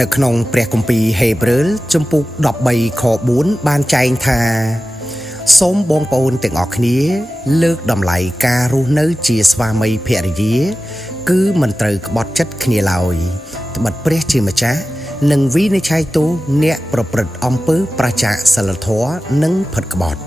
នៅក្នុងព្រះគម្ពីរហេព្រើរជំពូក13ខ4បានចែងថាសូមបងប្អូនទាំងអស់គ្នាលើកតម្លៃការរស់នៅជាស្វាមីភរិយាគឺមិនត្រូវក្បត់ចិត្តគ្នាឡើយត្បិតព្រះជាម្ចាស់នឹងវិនិច្ឆ័យទោសអ្នកប្រព្រឹត្តអំពើប្រឆាចសីលធម៌និងផិតក្បត់